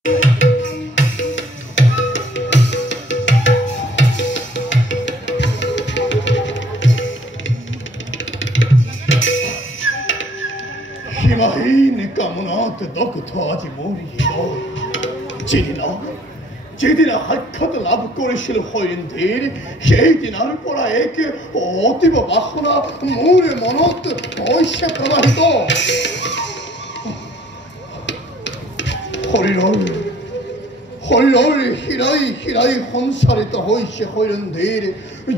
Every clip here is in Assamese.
সীমাহীন কামনাত দগ্ধ আজ মোৰ হৃদয়। যেদিন সাক্ষাৎ লাভ কৰিছিল হৰিণধীৰ, সেই দিনাৰ পৰা এক অতীব বাসনা মোৰ মনত হৈছে প্ৰবাহিত। শৰীৰৰ শিৰাই শিৰাই সঞ্চাৰিত হৈছে হৰিণধীৰ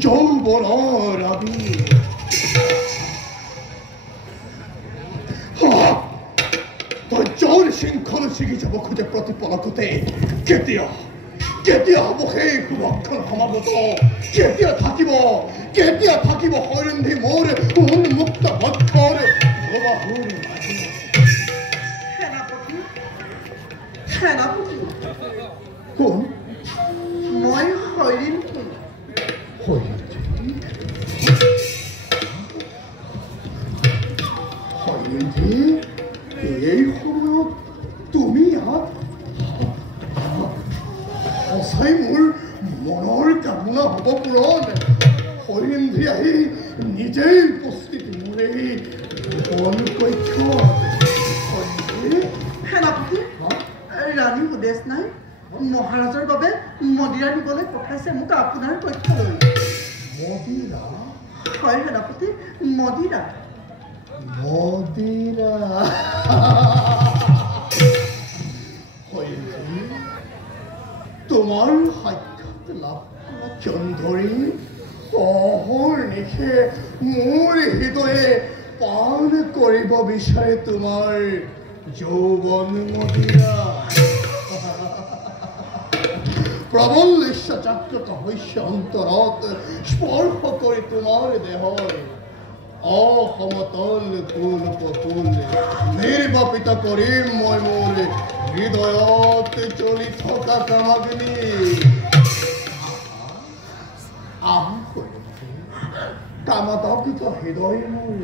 যৌৱনৰ আবিৰ। ধৈৰ্যৰ শৃংখল ছিগি যাব খোজে প্ৰতিপলকতে। কেতিয়া হ'ব সেই সুলক্ষণ সমাগত? কেতিয়া থাকিব হৰিণধী মোৰ উন্মুক্ত বক্ষৰ প্ৰবাহুৰ মাজত? সেনাপতি কোন? মই হৰিণধী। হৰিণধী, এই সময়ত তুমি সঁচাই মোৰ মনৰ কামনা হ'ব পূৰণ। হৰিণধী আহি নিজেই উপস্থিত মোৰ এই বন কক্ষত। সেনাপতি, ৰাণী উদ্দেশ নাই। মহাৰাজৰ বাবে মদিৰা নিবলৈ পঠাইছে মোক আপোনাৰ কক্ষলৈ। মদিৰা? হয় সেনাপতি, মদিৰা। তোমাৰ সাক্ষাৎ লাভ ক্ষণ ধৰি অহৰ্নিশে মোৰ হৃদয়ে পান কৰিব বিচাৰে তোমাৰ যৌৱন মদিৰা। প্ৰবল ইচ্ছাজাগ্ৰত হৈছে অন্তৰত, স্পৰ্শ কৰি তোমাৰ দেহৰ অসমতল ফুল পফুল নিৰ্বাপিত কৰিম মই মোৰ হৃদয়ত চলি থকা কামাগ্নি। কামতকিত হৃদয় মোৰ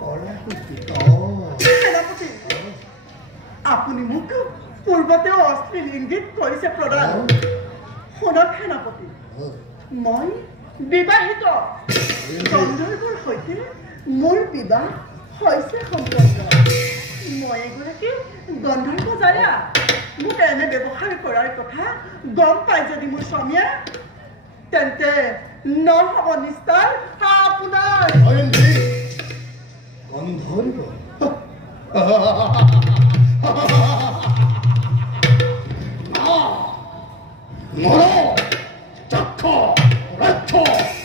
কৰাহিত। আপুনি মোক পূৰ্বতেও অশ্লীল ইংগিত কৰিছে প্ৰদান। শুনক সেনাপতি, মই বিবাহিত। গন্ধৰ্বৰ সৈতে মোৰ বিবাহ হৈছে সম্পন্ন। মই এগৰাকী গন্ধৰ্ব জায়া। মোক এনে ব্যৱহাৰ কৰাৰ কথা গম পাই যদি মোৰ স্বামীয়ে, তেন্তে নহ'ব নিশ্চয় আপোনাৰ। গন্ধৰ্ব?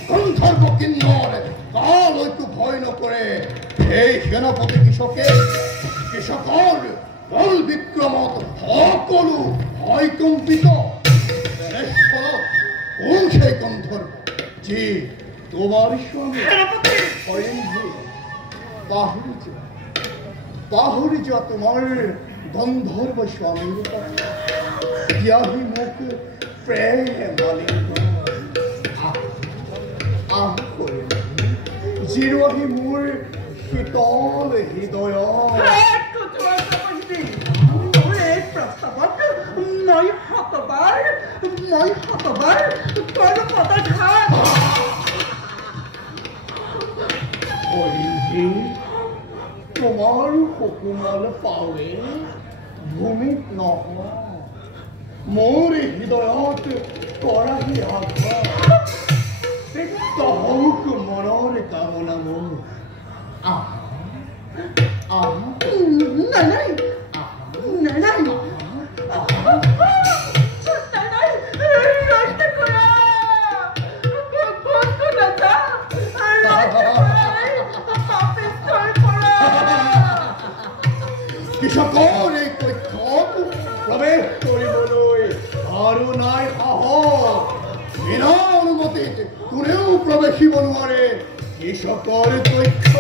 গন্ধৰ্ব কিন্নৰ কালৈকো ভয় নকৰে। এই সেনাপতি কৃষকৰ বল বিক্ৰমত সকলো ভয় কম্পিত। কোন সেই গন্ধৰ্ব যি তোমাৰ স্বামী? পাহৰি যোৱা তোমাৰ গন্ধৰ্ব স্বামীৰ কথা। দিয়াহি মোক প্ৰেম আলিঙ্গন। জিৰোহি মোৰ শীতল হৃদয়। এই প্ৰস্তাৱত মই শতবাৰ পদঘাত। তোমাৰ সকুমল পাৱে ভূমিত নহয়, মোৰ হৃদয়ত কৰাহি আঘাত। তহক মনৰ কামনা মোৰ। কৃষকৰ এই কক্ষত প্ৰৱেশ কৰিবলৈ আৰু নাই সাহস। বিনা অনুমতিত কোনেও প্ৰৱেশিব নোৱাৰে কৃষকৰ কক্ষ।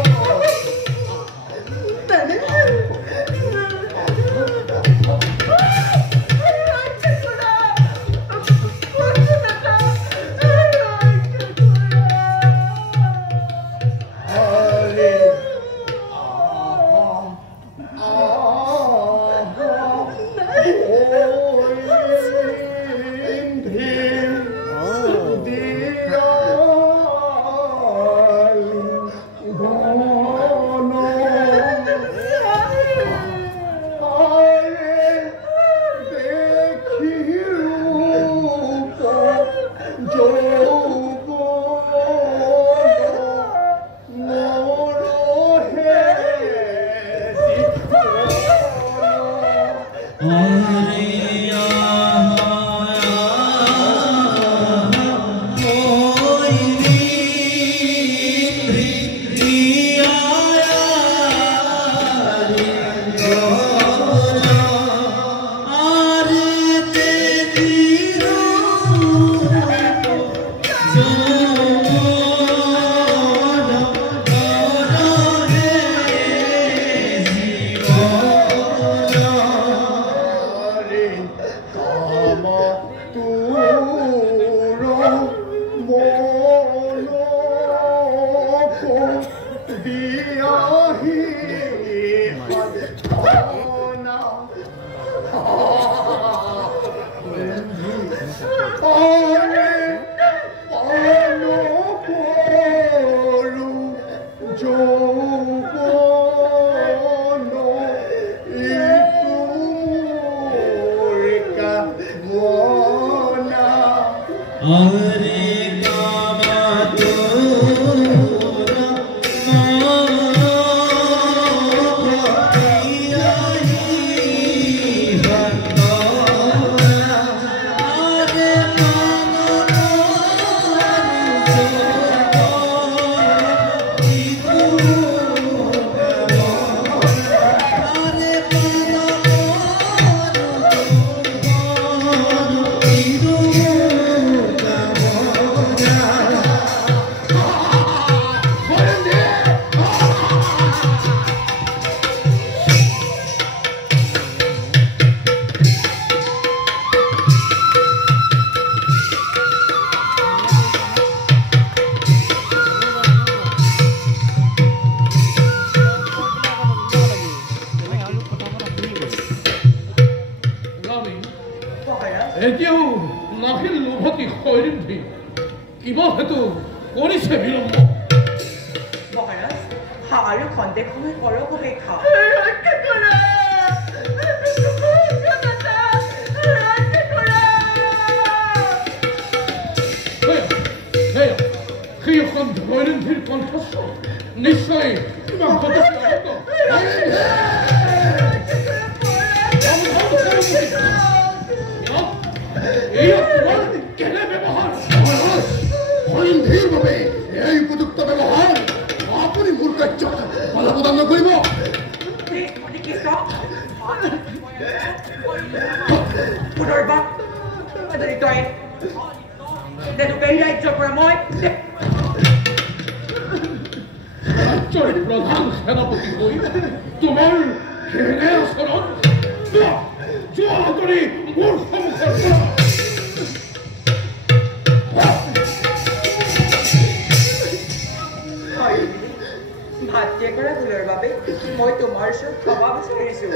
মই তোমাৰ ওচৰত ক্ষমা বিচাৰিছো